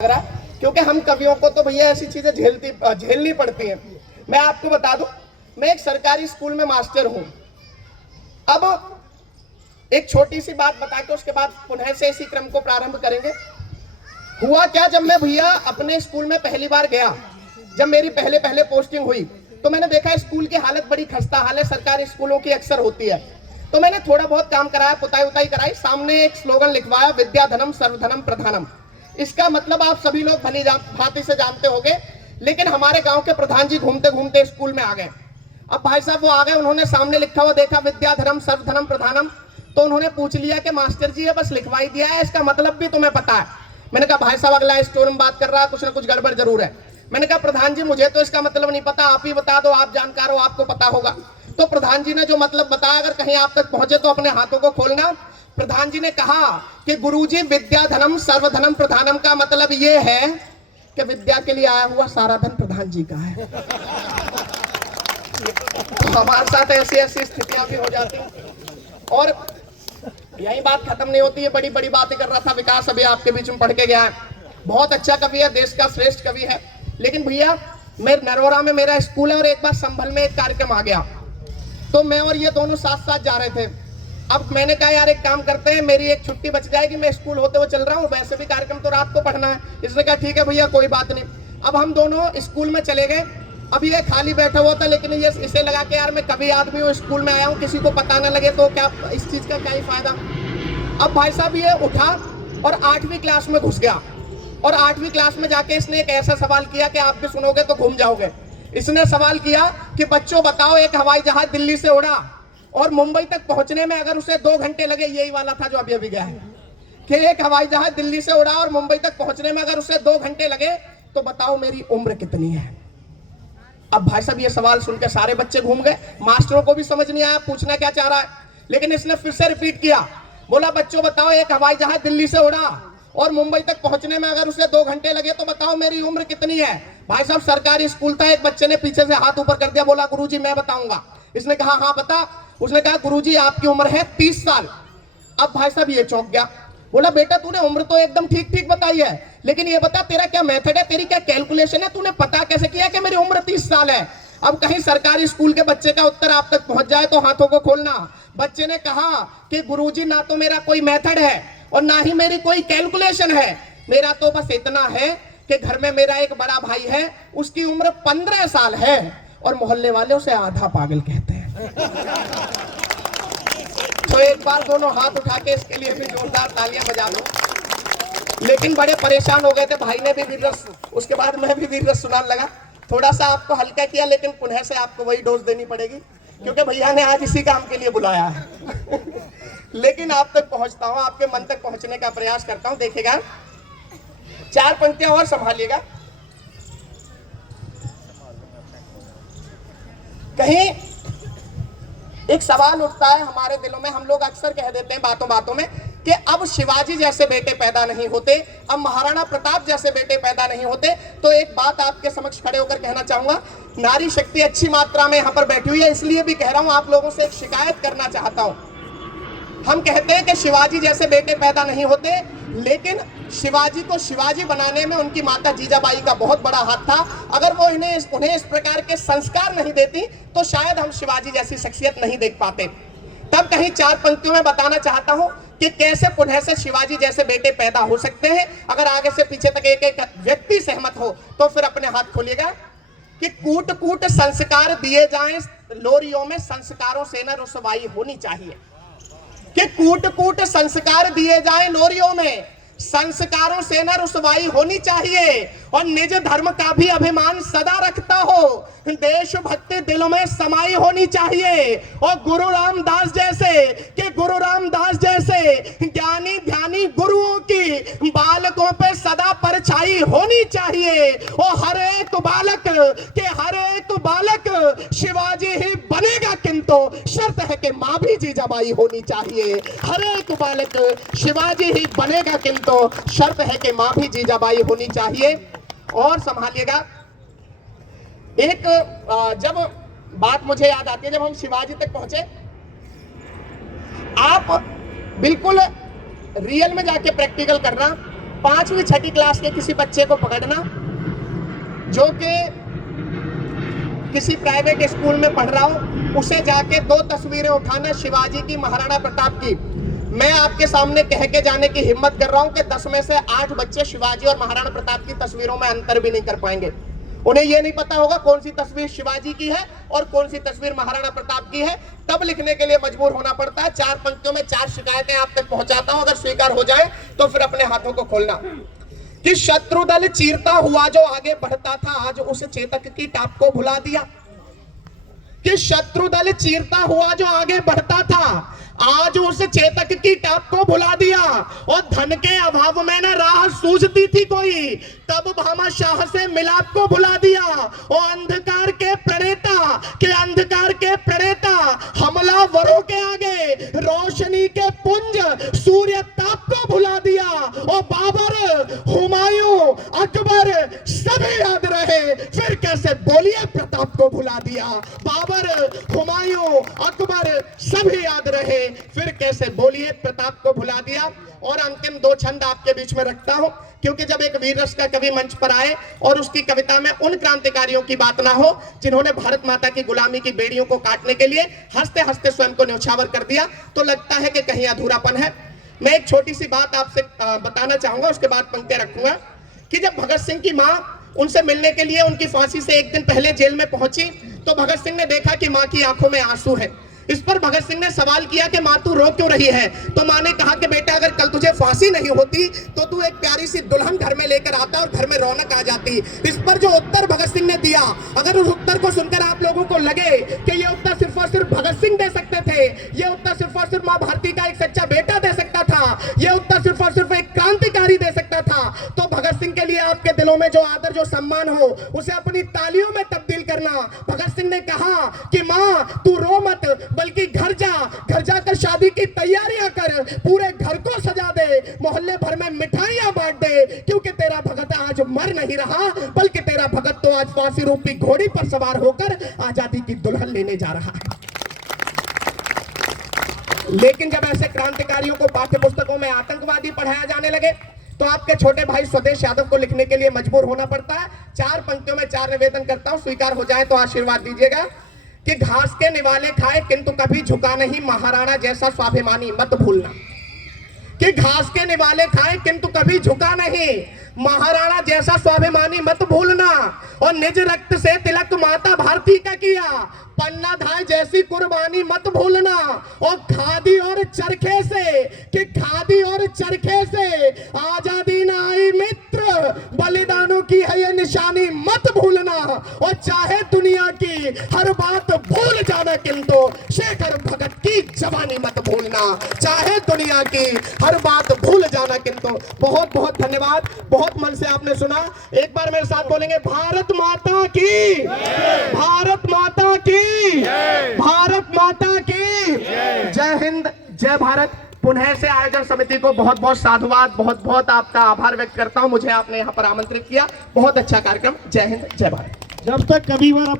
रहा, क्योंकि हम कवियों को तो भैया ऐसी चीजें झेलनी पड़ती हैं। मैं आपको बता दूं, मैं एक सरकारी स्कूल में मास्टर हूं। अब एक छोटी सी बात बता के उसके बाद पुनः से इसी क्रम को प्रारंभ करेंगे। हुआ क्या, जब मैं भैया अपने स्कूल में पहली बार गया, जब मेरी पहले पोस्टिंग हुई, तो मैंने देखा स्कूल की हालत बड़ी खस्ता हाल है, सरकारी स्कूलों की अक्सर होती है। तो मैंने थोड़ा बहुत काम कराया, पुताई उताई कराई, सामने एक स्लोगन लिखवाया, विद्याधनम सर्वधनम प्रधानम। इसका मतलब आप सभी लोग भली भांति से जानते होंगे, लेकिन हमारे गांव के प्रधान जी घूमते घूमते स्कूल में आ गए। अब भाई साहब वो आ गए, उन्होंने सामने लिखा हुआ देखा, विद्याधनम सर्वधनम प्रधानम। तो उन्होंने पूछ लिया कि मास्टर जी ये बस लिखवाई दिया है, इसका मतलब भी तुम्हें पता है? मैंने कहा भाई साहब अगला स्टोर में बात कर रहा है, कुछ ना कुछ गड़बड़ जरूर है। मैंने कहा प्रधान जी मुझे तो इसका मतलब नहीं पता, आप ही बता दो, आप जानकार हो, आपको पता होगा। तो प्रधान जी ने जो मतलब बताया, अगर कहीं आप तक पहुंचे तो अपने हाथों को खोलना। प्रधान जी ने कहा कि गुरुजी विद्याधनम सर्वधनम प्रधानम का मतलब ये है कि विद्या के लिए आया हुआ सारा धन प्रधान जी का है। तो हमारे साथ ऐसी ऐसी स्थितियां भी हो जाती हैं, और यही बात खत्म नहीं होती है, बड़ी बड़ी बातें कर रहा था विकास, अभी आपके बीच में पढ़ के गया है। बहुत अच्छा कवि है, देश का श्रेष्ठ कवि है। लेकिन भैया मैं नरवरा में मेरा स्कूल है, और एक बार संभल में एक कार्यक्रम आ गया, तो मैं और ये दोनों साथ साथ जा रहे थे। अब मैंने कहा यार एक काम करते हैं, मेरी एक छुट्टी बच जाएगी, मैं स्कूल होते हुए चल रहा हूँ, वैसे भी कार्यक्रम तो रात को पढ़ना है। इसने कहा ठीक है भैया कोई बात नहीं। अब हम दोनों स्कूल में चले गए। अब ये खाली बैठा हुआ था, लेकिन ये इसे लगा कि यार मैं कभी आदमी हूँ, स्कूल में आया हूँ, किसी को पता ना लगे तो क्या इस चीज का क्या ही फायदा। अब भाई साहब ये उठा और 8वीं क्लास में घुस गया, और 8वीं क्लास में जाके इसने एक ऐसा सवाल किया कि आप भी सुनोगे तो घूम जाओगे। इसने सवाल किया कि बच्चों बताओ, एक हवाई जहाज दिल्ली से उड़ा और मुंबई तक पहुंचने में अगर उसे 2 घंटे लगे, यही वाला था जो अभी अभी गया है, कि एक हवाई जहाज दिल्ली से उड़ा और मुंबई तक पहुंचने में अगर उसे 2 घंटे लगे, तो बताओ मेरी उम्र कितनी है। अब भाई साहब ये सवाल सुनकर सारे बच्चे घूम गए, मास्टरों को भी समझ नहीं आया पूछना क्या चाह रहा है। लेकिन इसने फिर से रिपीट किया, बोला बच्चों बताओ, एक हवाई जहाज दिल्ली से उड़ा और मुंबई तक पहुंचने में अगर उसे 2 घंटे लगे, तो बताओ मेरी उम्र कितनी है। भाई साहब सरकारी स्कूल था, एक बच्चे ने पीछे से हाथ ऊपर कर दिया, बोला गुरुजी मैं बताऊंगा। इसने कहा हाँ बता। उसने कहा गुरुजी आपकी उम्र है 30 साल। अब भाई साहब ये चौंक गया, बोला बेटा तूने उम्र तो एकदम ठीक ठीक बताई है, लेकिन ये बता तेरा क्या मेथड है, तेरी क्या कैलकुलेशन है, तूने पता कैसे किया कि मेरी उम्र 30 साल है। अब कहीं सरकारी स्कूल के बच्चे का उत्तर आप तक पहुंच जाए तो हाथों को खोलना। बच्चे ने कहा कि गुरुजी ना तो मेरा कोई मेथड है और ना ही मेरी कोई कैलकुलेशन है, मेरा तो बस इतना है कि घर में मेरा एक बड़ा भाई है, उसकी उम्र 15 साल है और मोहल्ले वाले उसे आधा पागल कहते हैं। तो एक बार दोनों हाथ उठा के इसके लिए भी जोरदार तालियां बजा दो। लेकिन बड़े परेशान हो गए थे, भाई ने भी वीर रस, उसके बाद मैं भी वीर रस सुनाने लगा। थोड़ा सा आपको हल्का किया, लेकिन पुनः से आपको वही डोज देनी पड़ेगी, क्योंकि भैया ने आज इसी काम के लिए बुलाया है। लेकिन आप तक पहुंचता हूं, आपके मन तक पहुंचने का प्रयास करता हूं। देखिएगा 4 पंक्तियां और संभालिएगा। कहीं एक सवाल उठता है हमारे दिलों में, हम लोग अक्सर कह देते हैं बातों बातों में कि अब शिवाजी जैसे बेटे पैदा नहीं होते, अब महाराणा प्रताप जैसे बेटे पैदा नहीं होते। तो एक बात आपके समक्ष खड़े होकर कहना चाहूंगा, नारी शक्ति अच्छी मात्रा में यहां पर बैठी हुई है, इसलिए भी कह रहा हूं, आप लोगों से एक शिकायत करना चाहता हूं। हम कहते हैं कि शिवाजी जैसे बेटे पैदा नहीं होते, लेकिन शिवाजी को शिवाजी बनाने में उनकी माता जीजाबाई का बहुत बड़ा हाथ था। अगर वो उन्हें इस प्रकार के संस्कार नहीं देती तो शायद हम शिवाजी जैसी शख्सियत नहीं देख पाते। तब कहीं 4 पंक्तियों में बताना चाहता हूं कि कैसे पुनः से शिवाजी जैसे बेटे पैदा हो सकते हैं। अगर आगे से पीछे तक एक एक व्यक्ति सहमत हो तो फिर अपने हाथ खोलिएगा। कि कूट कूट संस्कार दिए जाएं लोरियों में, संस्कारों से न रुसवाई होनी चाहिए। कि कूट कूट संस्कार दिए जाएं लोरियों में, संस्कारों से न रुसवाई होनी चाहिए, और निज धर्म का भी अभिमान सदा रखता हो, देशभक्ति दिलों में समाई होनी चाहिए। और गुरु रामदास जैसे ज्ञानी ध्यानी गुरुओं की बालकों पे सदा परछाई होनी चाहिए। और हर एक बालक शिवाजी ही बनेगा, किंतु शर्त है कि मां भी जीजाबाई होनी चाहिए। हर एक बालक शिवाजी ही बनेगा, किंतु शर्त है कि मां भी जीजाबाई होनी चाहिए। और संभालिएगा, एक जब बात मुझे याद आती है, जब हम शिवाजी तक पहुंचे, आप बिल्कुल रियल में जाके प्रैक्टिकल करना। 5वीं 6ठी क्लास के किसी बच्चे को पकड़ना जो कि किसी प्राइवेट स्कूल में पढ़ रहा हो, उसे जाके 2 तस्वीरें उठाना शिवाजी की, महाराणा प्रताप की। मैं आपके सामने कह के जाने की हिम्मत कर रहा हूं कि 10 में से 8 बच्चे शिवाजी और महाराणा प्रताप की तस्वीरों में अंतर भी नहीं कर पाएंगे। उन्हें यह नहीं पता होगा कौन सी तस्वीर शिवाजी की है और कौन सी तस्वीर महाराणा प्रताप की है। तब लिखने के लिए मजबूर होना पड़ता है। 4 पंक्तियों में 4 शिकायतें आप तक पहुंचाता हूं, अगर स्वीकार हो जाए तो फिर अपने हाथों को खोलना। कि शत्रु दल चीरता हुआ जो आगे बढ़ता था, आज उस चेतक की टाप को भुला दिया। कि शत्रु दल चीरता हुआ जो आगे बढ़ता था, आज उस चेतक की टाप को भुला दिया। और धन के अभाव में न राह सूझती थी कोई, तब भामाशाह से मिलाप को भुला दिया। और अंधकार के प्रणेता हमलावरों के आगे रोशनी के पुंज सूर्य ताप को भुला दिया। और बाबर, हुमायूं, अकबर सभी याद रहे, फिर कैसे बोलिए प्रताप को भुला दिया। बाबर, हुमायूं, अकबर सभी याद रहे, फिर कैसे बोलिए प्रताप को भुला दिया। और अंतिम 2 छंद आपके बीच में रखता हूं, क्योंकि जब एक वीर रस का कवि मंच पर आए और उसकी कविता में उन क्रांतिकारियों की बात ना हो जिन्होंने भारत माता की गुलामी की बेड़ियों को काटने के लिए हंसते हंसते स्वयं को न्यौछावर कर दिया, तो लगता है कि कहीं अधूरापन है। मैं एक छोटी सी बात आपसे बताना चाहूंगा, उसके बाद पंक्तियां रखूंगा। कि जब भगत सिंह की मां उनसे मिलने के लिए उनकी फांसी से 1 दिन पहले जेल में पहुंची, तो भगत सिंह ने देखा कि मां की आंखों में आंसू है। इस पर भगत सिंह ने सवाल किया कि मां तू रो क्यों रही है। तो मां ने कहा कि बेटा, अगर कल तुझे फांसी नहीं होती तो तू एक प्यारी सी दुल्हन घर में लेकर आता और घर में रौनक आ जाती। इस पर जो उत्तर भगत सिंह ने दिया, अगर उस उत्तर को सुनकर आप लोगों को लगे कि ये उत्तर सिर्फ और सिर्फ भगत सिंह दे सकते थे, ये उत्तर सिर्फ और सिर्फ मां भारती का एक सच्चा बेटा दे सकता था, ये उत्तर सिर्फ और सिर्फ एक क्रांतिकारी दे सकता था, तो भगत सिंह के लिए आपके दिलों में जो आदर, जो सम्मान हो, उसे अपनी तालियों में तब्दील करना। भगत सिंह ने कहा कि मां तू रो मत, बल्कि घर जाकर शादी की तैयारियां कर, पूरे घर को सजा दे, मोहल्ले भर में मिठाइयां बांट दे, क्योंकि तेरा भगत आज मर नहीं रहा, बल्कि तेरा भगत तो आज फांसी रूपी घोड़ी पर सवार होकर आजादी की दुल्हन लेने जा रहा है। लेकिन जब ऐसे क्रांतिकारियों को पाठ्य पुस्तकों में आतंकवादी पढ़ाया जाने लगे, तो आपके छोटे भाई स्वदेश यादव को लिखने के लिए मजबूर होना पड़ता है। 4 पंक्तियों में 4 निवेदन करता हूं, स्वीकार हो जाए तो आशीर्वाद दीजिएगा। कि घास के निवाले खाए किंतु कभी झुका नहीं, महाराणा जैसा स्वाभिमानी मत भूलना। कि घास के निवाले खाए किंतु कभी झुका नहीं, महाराणा जैसा स्वाभिमानी मत भूलना। और निज रक्त से तिलक माता भारती का किया, पन्ना धाय जैसी कुर्बानी मत भूलना। और खादी और चरखे से, कि खादी और चरखे से आजादी न आई मित्र, बलिदानों की है ये निशानी मत भूलना। और चाहे दुनिया की हर बात भूल जाना, किंतु शेखर भगत की जवानी मत भूलना। चाहे दुनिया की हर बात भूल जाना, किंतु। बहुत बहुत धन्यवाद, बहुत मन से आपने सुना। एक बार मेरे साथ बोलेंगे, भारत माता की, भारत माता की, भारत माता की जय हिंद, जय भारत। पुनः से आयोजन समिति को बहुत बहुत साधुवाद, बहुत बहुत आपका आभार व्यक्त करता हूं। मुझे आपने यहां पर आमंत्रित किया, बहुत अच्छा कार्यक्रम। जय हिंद, जय भारत। जब तक कभी बार